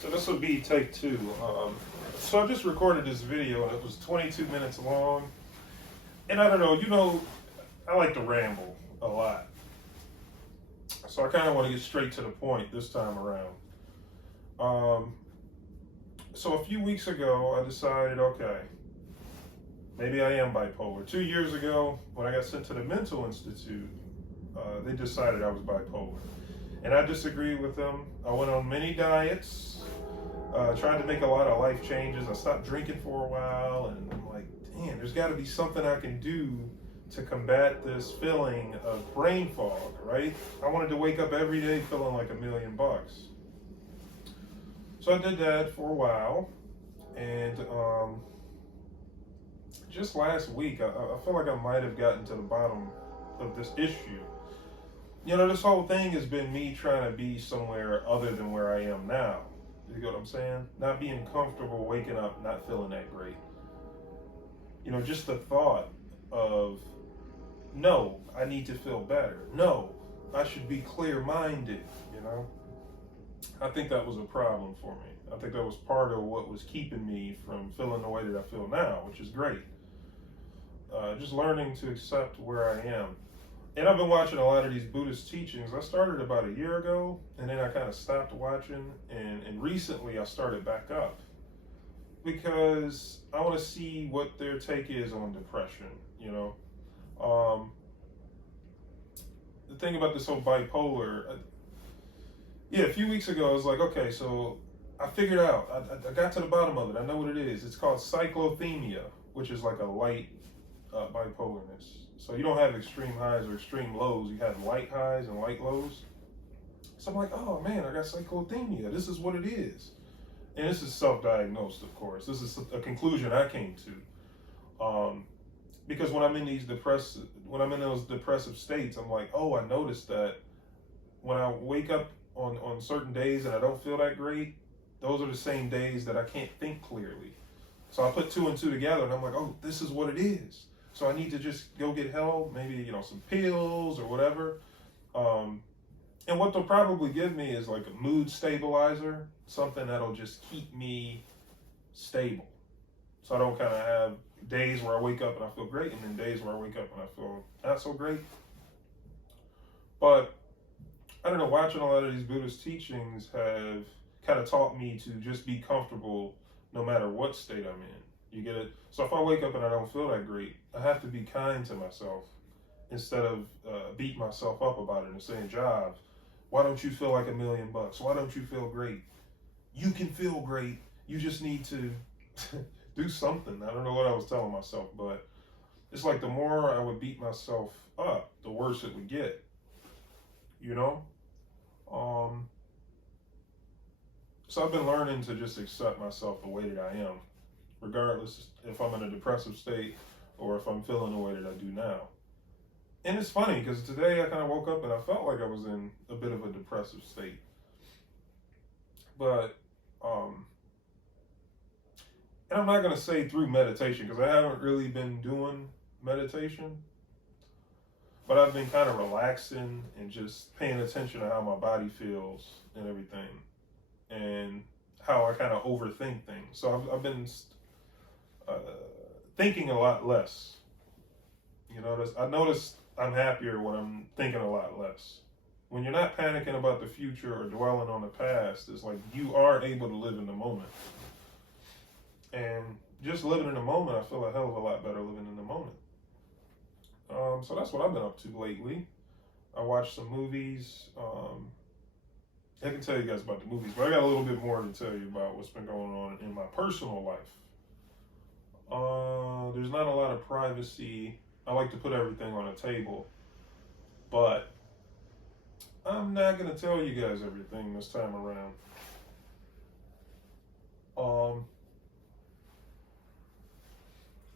So this will be take two. So I just recorded this video and it was 22 minutes long. And I don't know, I like to ramble a lot. So I kind of want to get straight to the point this time around. So a few weeks ago, I decided, okay, maybe I am bipolar. 2 years ago, when I got sent to the mental institute, they decided I was bipolar. And I disagreed with them. I went on many diets, tried to make a lot of life changes. I stopped drinking for a while, and I'm like, damn, there's got to be something I can do to combat this feeling of brain fog, right? I wanted to wake up every day feeling like $1,000,000. So I did that for a while, and just last week, I feel like I might have gotten to the bottom of this issue. You know, this whole thing has been me trying to be somewhere other than where I am now. You get what I'm saying? Not being comfortable waking up, not feeling that great. You know, just the thought of, no, I need to feel better. No, I should be clear-minded, you know? I think that was a problem for me. I think that was part of what was keeping me from feeling the way that I feel now, which is great. Just learning to accept where I am. And I've been watching a lot of these Buddhist teachings. I started about a year ago, and then I kind of stopped watching, and recently I started back up because I want to see what their take is on depression, you know. The thing about this whole bipolar, yeah, a few weeks ago I was like, okay, so I figured out, I got to the bottom of it. I know what it is. It's called cyclothymia, which is like a light bipolarness. So you don't have extreme highs or extreme lows. You have light highs and light lows. So I'm like, oh man, I got cyclothymia. This is what it is. And this is self-diagnosed, of course. This is a conclusion I came to. Because when I'm in those depressive states, I'm like, oh, I noticed that when I wake up on certain days and I don't feel that great, those are the same days that I can't think clearly. So I put two and two together and I'm like, oh, this is what it is. So I need to just go get help, maybe, some pills or whatever. And what they'll probably give me is like a mood stabilizer, something that'll just keep me stable. So I don't kind of have days where I wake up and I feel great, and then days where I wake up and I feel not so great. But I don't know, watching a lot of these Buddhist teachings have kind of taught me to just be comfortable no matter what state I'm in. You get it? So if I wake up and I don't feel that great, I have to be kind to myself instead of beat myself up about it and saying, Job, why don't you feel like $1,000,000? Why don't you feel great? You can feel great. You just need to do something. I don't know what I was telling myself, but it's like the more I would beat myself up, the worse it would get, you know? So I've been learning to just accept myself the way that I am, regardless if I'm in a depressive state or if I'm feeling the way that I do now. And it's funny because today I kind of woke up and I felt like I was in a bit of a depressive state. But, and I'm not going to say through meditation because I haven't really been doing meditation. But I've been kind of relaxing and just paying attention to how my body feels and everything. And how I kind of overthink things. So I've been thinking a lot less. You know, I noticed I'm happier when I'm thinking a lot less. When you're not panicking about the future or dwelling on the past, it's like you are able to live in the moment. And just living in the moment, I feel a hell of a lot better living in the moment. So that's what I've been up to lately. I watched some movies. I can tell you guys about the movies, but I got a little bit more to tell you about what's been going on in my personal life. There's not a lot of privacy. I like to put everything on a table, but I'm not going to tell you guys everything this time around.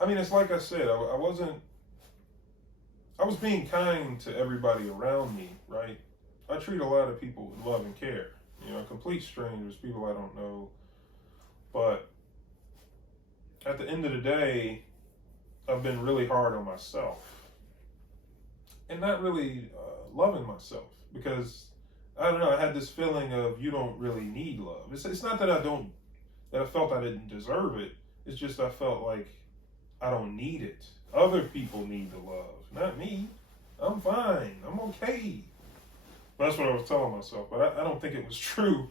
I mean, it's like I said, I was being kind to everybody around me, right? I treat a lot of people with love and care, complete strangers, people I don't know. But at the end of the day, I've been really hard on myself and not really loving myself because I don't know. I had this feeling of you don't really need love. It's not that I felt I didn't deserve it. It's just I felt like I don't need it. Other people need the love, not me. I'm fine. I'm okay. That's what I was telling myself, but I don't think it was true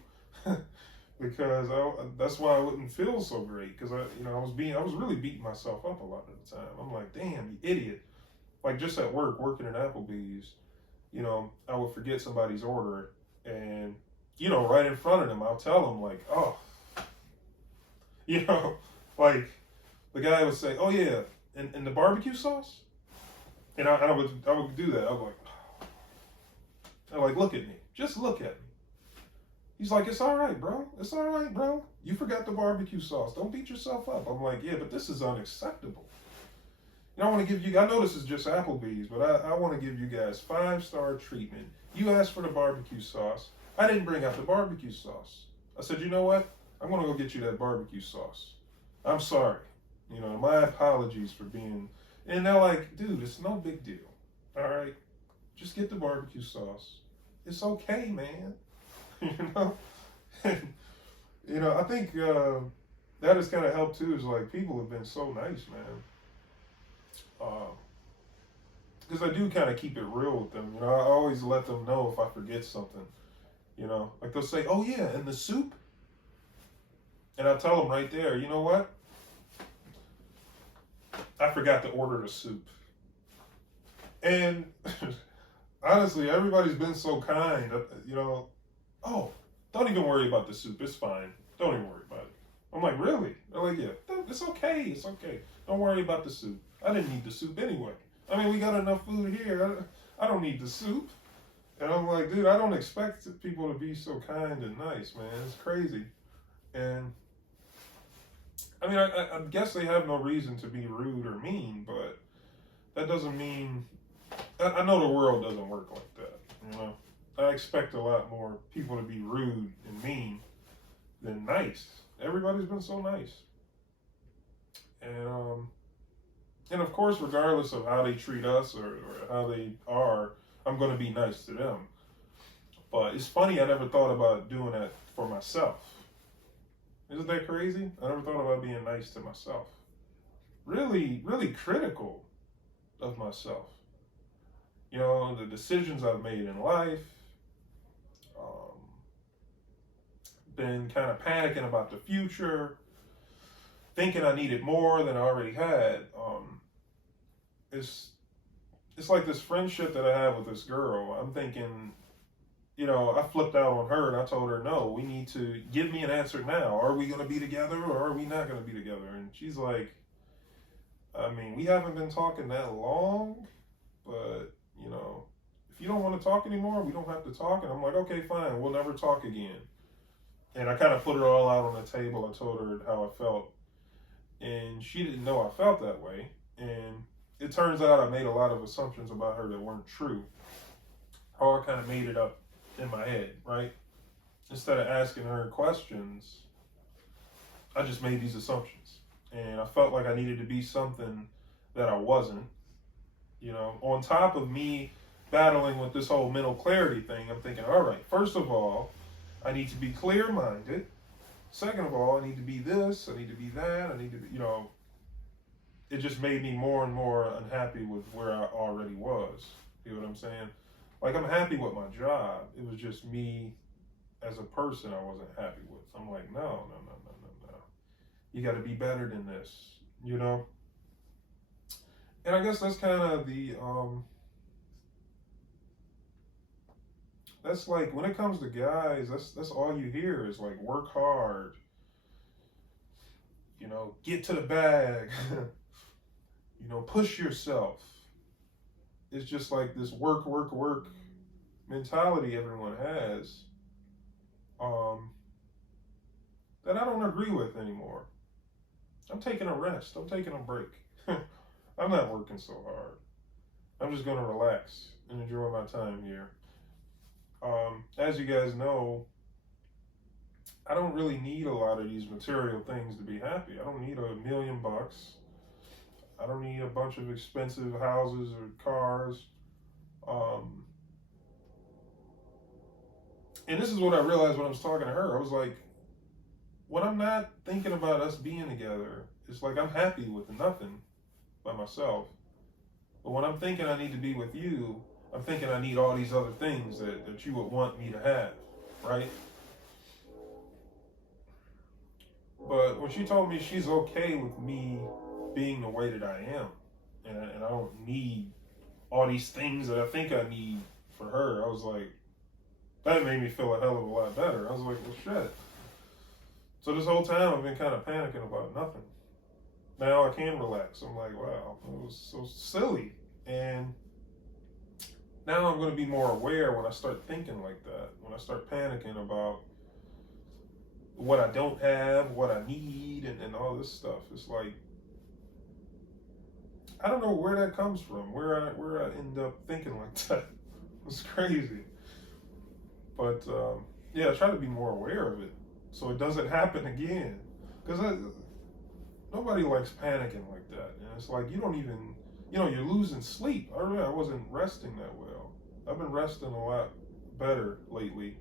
because that's why I wouldn't feel so great because I was really beating myself up a lot of the time. I'm like, damn, you idiot. Like just at work, working at Applebee's, I would forget somebody's order and, right in front of them, I'll tell them like, oh, like the guy would say, oh yeah, and the barbecue sauce? And I would do that. I was like, they're like, look at me. Just look at me. He's like, it's all right, bro. It's all right, bro. You forgot the barbecue sauce. Don't beat yourself up. I'm like, yeah, but this is unacceptable. I want to give you, I know this is just Applebee's, but I want to give you guys 5-star treatment. You asked for the barbecue sauce. I didn't bring out the barbecue sauce. I said, you know what? I'm going to go get you that barbecue sauce. I'm sorry. My apologies for being, and they're like, dude, it's no big deal. All right? Just get the barbecue sauce. It's okay, man. I think that has kind of helped too. Is like people have been so nice, man. Because I do kind of keep it real with them. I always let them know if I forget something. Like they'll say, "Oh yeah, and the soup," and I'll tell them right there. You know what? I forgot to order the soup, and honestly, everybody's been so kind. Oh, don't even worry about the soup. It's fine. Don't even worry about it. I'm like, really? They're like, yeah, it's okay. It's okay. Don't worry about the soup. I didn't need the soup anyway. I mean, we got enough food here. I don't need the soup. And I'm like, dude, I don't expect people to be so kind and nice, man. It's crazy. And I mean, I guess they have no reason to be rude or mean, but that doesn't mean, I know the world doesn't work like that, I expect a lot more people to be rude and mean than nice. Everybody's been so nice. And of course, regardless of how they treat us or how they are, I'm going to be nice to them. But it's funny, I never thought about doing that for myself. Isn't that crazy? I never thought about being nice to myself. Really, really critical of myself. The decisions I've made in life. Been kind of panicking about the future, thinking I needed more than I already had. It's like this friendship that I have with this girl. I'm thinking, I flipped out on her and I told her, no, we need to give me an answer now. Are we going to be together or are we not going to be together? And she's like, I mean, we haven't been talking that long, but, if you don't want to talk anymore, we don't have to talk. And I'm like, okay, fine, we'll never talk again. And I kind of put it all out on the table. I told her how I felt. And she didn't know I felt that way. And it turns out I made a lot of assumptions about her that weren't true. Or I kind of made it up in my head, right? Instead of asking her questions, I just made these assumptions. And I felt like I needed to be something that I wasn't. On top of me battling with this whole mental clarity thing, I'm thinking, all right, first of all, I need to be clear-minded. Second of all, I need to be this, I need to be that, I need to be, it just made me more and more unhappy with where I already was. You know what I'm saying? Like, I'm happy with my job. It was just me as a person I wasn't happy with. I'm like, no. You got to be better than this, And I guess that's kind of the, that's like, when it comes to guys, that's all you hear is like, work hard, get to the bag, push yourself. It's just like this work mentality everyone has, that I don't agree with anymore. I'm taking a rest. I'm taking a break. I'm not working so hard. I'm just going to relax and enjoy my time here. As you guys know, I don't really need a lot of these material things to be happy. I don't need $1 million. I don't need a bunch of expensive houses or cars. And this is what I realized when I was talking to her. I was like, when I'm not thinking about us being together, it's like I'm happy with nothing by myself. But when I'm thinking I need to be with you, I'm thinking I need all these other things that you would want me to have, right? But when she told me she's okay with me being the way that I am, and I don't need all these things that I think I need for her, I was like, that made me feel a hell of a lot better. I was like, well, shit. So this whole time I've been kind of panicking about nothing. Now I can relax. I'm like, wow, it was so silly. And now I'm going to be more aware when I start thinking like that, when I start panicking about what I don't have, what I need, and all this stuff. It's like, I don't know where that comes from, where I end up thinking like that. It's crazy. But yeah, I try to be more aware of it so it doesn't happen again. Because nobody likes panicking like that. And it's like, you don't even, you're losing sleep. I wasn't resting that well. I've been resting a lot better lately.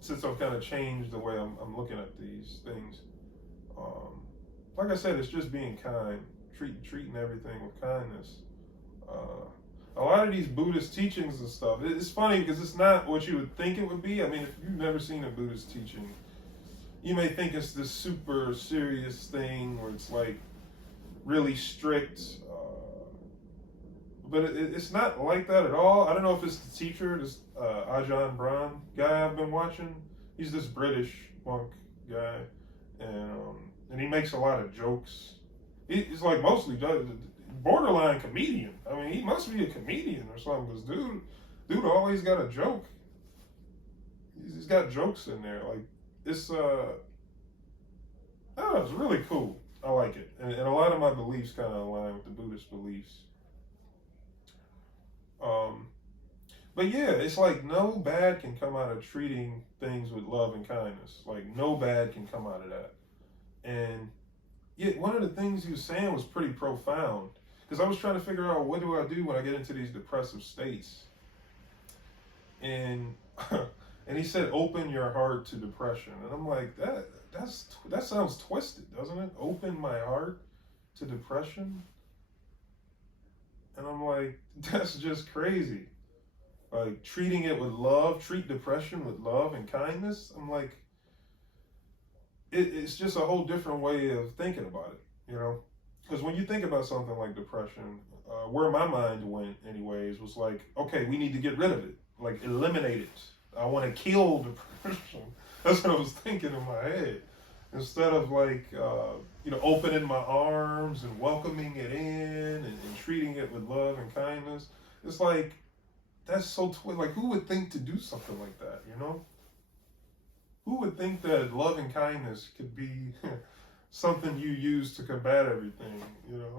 Since I've kind of changed the way I'm looking at these things. Like I said, it's just being kind, treating everything with kindness. A lot of these Buddhist teachings and stuff, it's funny because it's not what you would think it would be. I mean, if you've never seen a Buddhist teaching, you may think it's this super serious thing where it's like really strict, but it's not like that at all. I don't know if it's the teacher, this Ajahn Brahm guy I've been watching. He's this British monk guy, and he makes a lot of jokes. He's like mostly borderline comedian. I mean, he must be a comedian or something, because dude always got a joke. He's got jokes in there. Like, it's it's really cool. I like it. And a lot of my beliefs kind of align with the Buddhist beliefs. But yeah, it's like no bad can come out of treating things with love and kindness. Like, no bad can come out of that. And yeah, one of the things he was saying was pretty profound, because I was trying to figure out, what do I do when I get into these depressive states? And and he said, open your heart to depression. And I'm like, that sounds twisted, doesn't it? Open my heart to depression? And I'm like, that's just crazy. Like, treating it with love, treat depression with love and kindness. I'm like, it's just a whole different way of thinking about it, Because when you think about something like depression, where my mind went anyways was like, okay, we need to get rid of it. Like, eliminate it. I want to kill depression. That's what I was thinking in my head. Instead of like, opening my arms and welcoming it in and treating it with love and kindness. It's like, that's so like, who would think to do something like that, Who would think that love and kindness could be something you use to combat everything,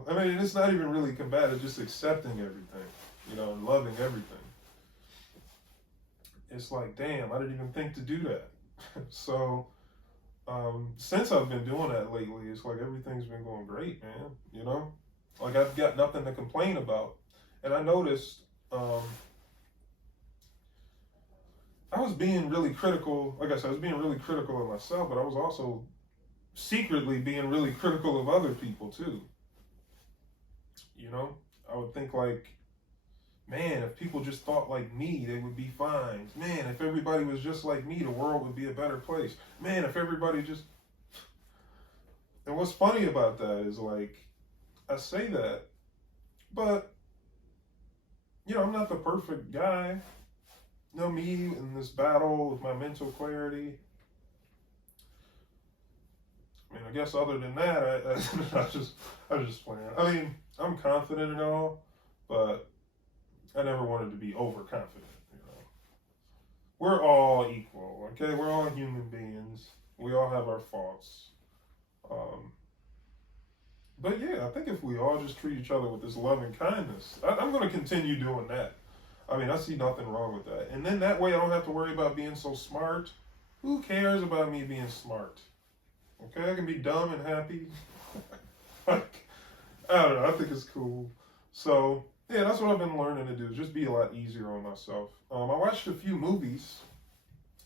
I mean, it's not even really combat, it's just accepting everything, and loving everything. It's like, damn, I didn't even think to do that. So, since I've been doing that lately, it's like everything's been going great, man, Like, I've got nothing to complain about. And I noticed, I was being really critical. Like I said, I was being really critical of myself, but I was also secretly being really critical of other people too. I would think like, man, if people just thought like me, they would be fine. Man, if everybody was just like me, the world would be a better place. Man, if everybody just... And what's funny about that is, like, I say that, but, I'm not the perfect guy. Me in this battle with my mental clarity. I mean, I guess other than that, I was just playing. I mean, I'm confident and all, but I never wanted to be overconfident, We're all equal, okay? We're all human beings. We all have our faults. But yeah, I think if we all just treat each other with this love and kindness, I'm going to continue doing that. I mean, I see nothing wrong with that. And then that way I don't have to worry about being so smart. Who cares about me being smart? Okay, I can be dumb and happy. Like, I don't know, I think it's cool. So, Yeah, that's what I've been learning to do, just be a lot easier on myself. I watched a few movies,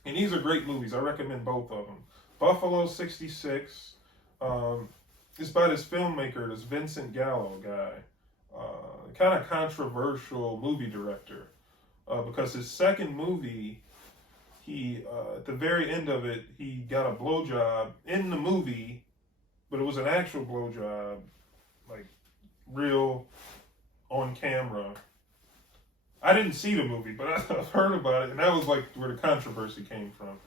and these are great movies. I recommend both of them. Buffalo 66. It's by this filmmaker, this Vincent Gallo guy. Kind of controversial movie director. Because his second movie, he at the very end of it, he got a blowjob in the movie, but it was an actual blowjob, like real on camera. I didn't see the movie, but I've heard about it, and that was like where the controversy came from.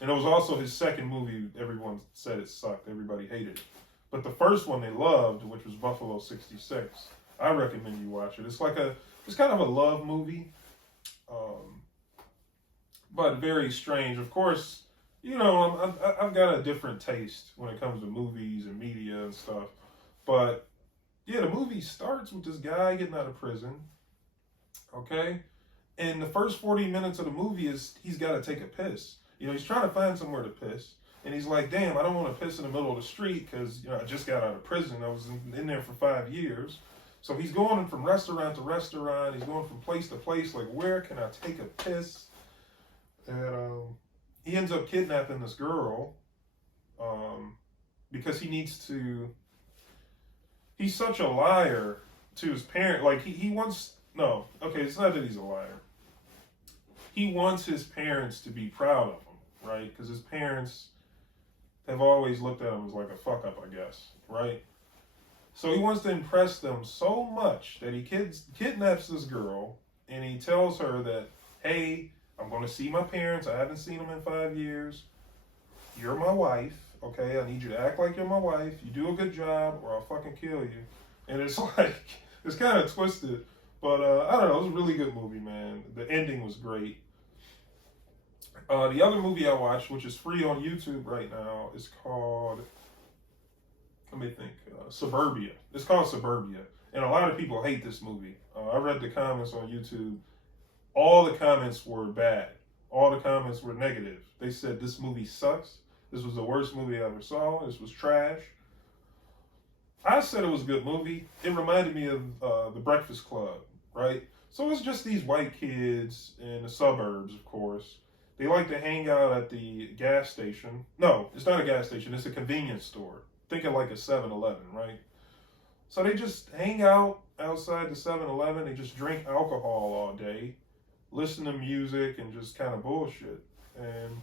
And it was also his second movie. Everyone said it sucked. Everybody hated it. But the first one they loved, which was Buffalo 66. I recommend you watch it. It's kind of a love movie, but very strange. Of course, you know, I've got a different taste when it comes to movies and media and stuff. But yeah, the movie starts with this guy getting out of prison. Okay, and the first 40 minutes of the movie is he's got to take a piss. You know, he's trying to find somewhere to piss. And he's like, damn, I don't want to piss in the middle of the street because, you know, I just got out of prison. I was in there for 5 years. So he's going from restaurant to restaurant. He's going from place to place. Like, where can I take a piss? And he ends up kidnapping this girl because he needs to... He's such a liar to his parent. Like, he wants... No, okay, it's not that he's a liar. He wants his parents to be proud of him, right? Because his parents have always looked at him as like a fuck up, I guess, right? So he wants to impress them so much that he kidnaps this girl, and he tells her that, hey, I'm going to see my parents. I haven't seen them in 5 years. You're my wife, okay? I need you to act like you're my wife. You do a good job, or I'll fucking kill you. And it's like, it's kind of twisted. But I don't know, it was a really good movie, man. The ending was great. The other movie I watched, which is free on YouTube right now, is called, let me think, Suburbia. It's called Suburbia. And a lot of people hate this movie. I read the comments on YouTube. All the comments were bad. All the comments were negative. They said, this movie sucks. This was the worst movie I ever saw. This was trash. I said it was a good movie. It reminded me of The Breakfast Club, right? So it's just these white kids in the suburbs, of course. They like to hang out at the gas station. No, it's not a gas station. It's a convenience store. Think of like a 7-Eleven, right? So they just hang out outside the 7-Eleven. They just drink alcohol all day, listen to music, and just kind of bullshit. And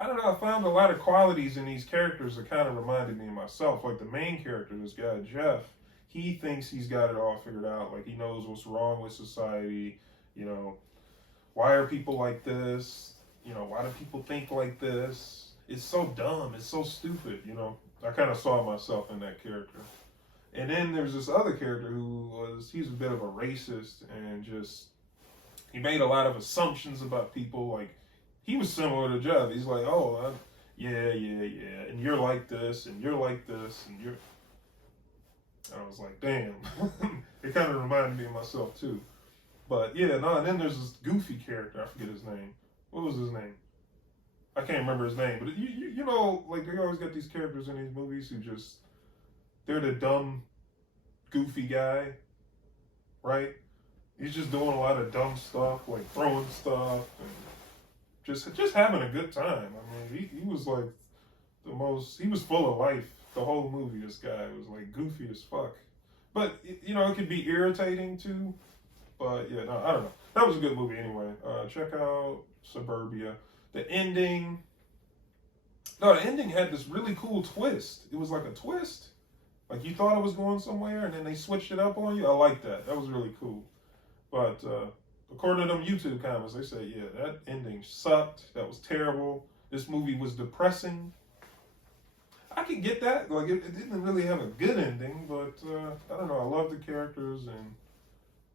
I don't know, I found a lot of qualities in these characters that kind of reminded me of myself. Like the main character, this guy, Jeff, he thinks he's got it all figured out. Like he knows what's wrong with society, you know. Why are people like this? You know, why do people think like this? It's so dumb. It's so stupid, you know. I kind of saw myself in that character. And then there's this other character he's a bit of a racist and just, he made a lot of assumptions about people. Like, he was similar to Jeff. He's like, oh, yeah, and you're like this, and you're like this, and you're... I was like, damn. It kind of reminded me of myself, too. But yeah, no, and then there's this goofy character. I forget his name. What was his name? I can't remember his name. But you know, like they always got these characters in these movies who just, they're the dumb, goofy guy, right? He's just doing a lot of dumb stuff, like throwing stuff and just having a good time. I mean, he was like he was full of life. The whole movie, this guy was like goofy as fuck. But, you know, it could be irritating too. But yeah, no, I don't know. That was a good movie anyway. Check out Suburbia. The ending had this really cool twist. It was like a twist. Like you thought it was going somewhere and then they switched it up on you. I like that. That was really cool. But according to them YouTube comments, they say, yeah, that ending sucked. That was terrible. This movie was depressing. I can get that. Like it didn't really have a good ending, but I don't know. I love the characters and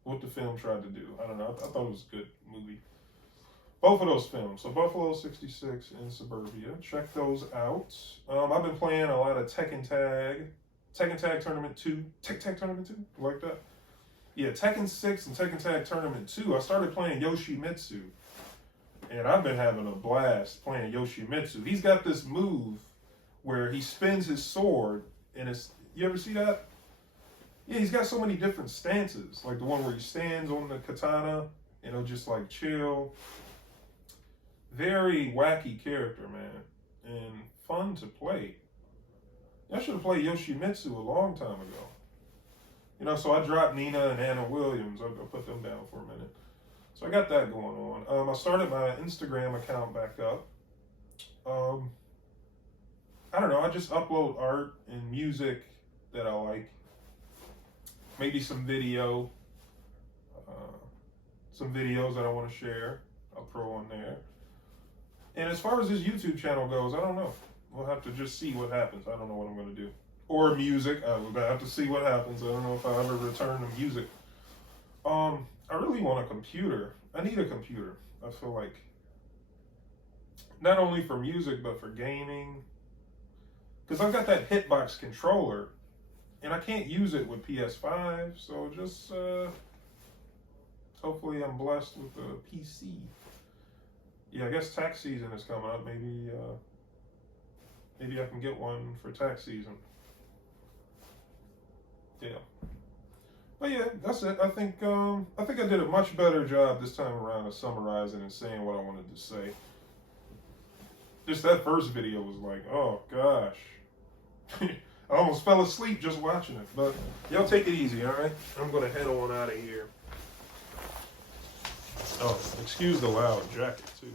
what the film tried to do. I don't know. I thought it was a good movie. Both of those films. So Buffalo 66 and Suburbia. Check those out. I've been playing a lot of Tekken Tag Tournament 2. Tag Tournament 2? You like that? Yeah, Tekken 6 and Tekken Tag Tournament 2. I started playing Yoshimitsu. And I've been having a blast playing Yoshimitsu. He's got this move where he spins his sword and it's... You ever see that? Yeah, he's got so many different stances. Like the one where he stands on the katana, you know, just like chill. Very wacky character, man. And fun to play. I should have played Yoshimitsu a long time ago. You know, so I dropped Nina and Anna Williams. I'll put them down for a minute. So I got that going on. I started my Instagram account back up. I don't know, I just upload art and music that I like. Maybe some video. Some videos that I want to share. I'll throw on there. And as far as this YouTube channel goes, I don't know. We'll have to just see what happens. I don't know what I'm going to do. Or music. We're going to have to see what happens. I don't know if I'll ever return to music. I really want a computer. I need a computer. I feel like not only for music, but for gaming. Because I've got that Hitbox controller, and I can't use it with PS5. So just hopefully I'm blessed with a PC. Yeah, I guess tax season is coming up. Maybe I can get one for tax season. Yeah. But yeah, that's it. I think I did a much better job this time around of summarizing and saying what I wanted to say. Just that first video was like, oh gosh. I almost fell asleep just watching it. But y'all take it easy, all right? I'm gonna head on out of here. Oh, excuse the loud jacket too.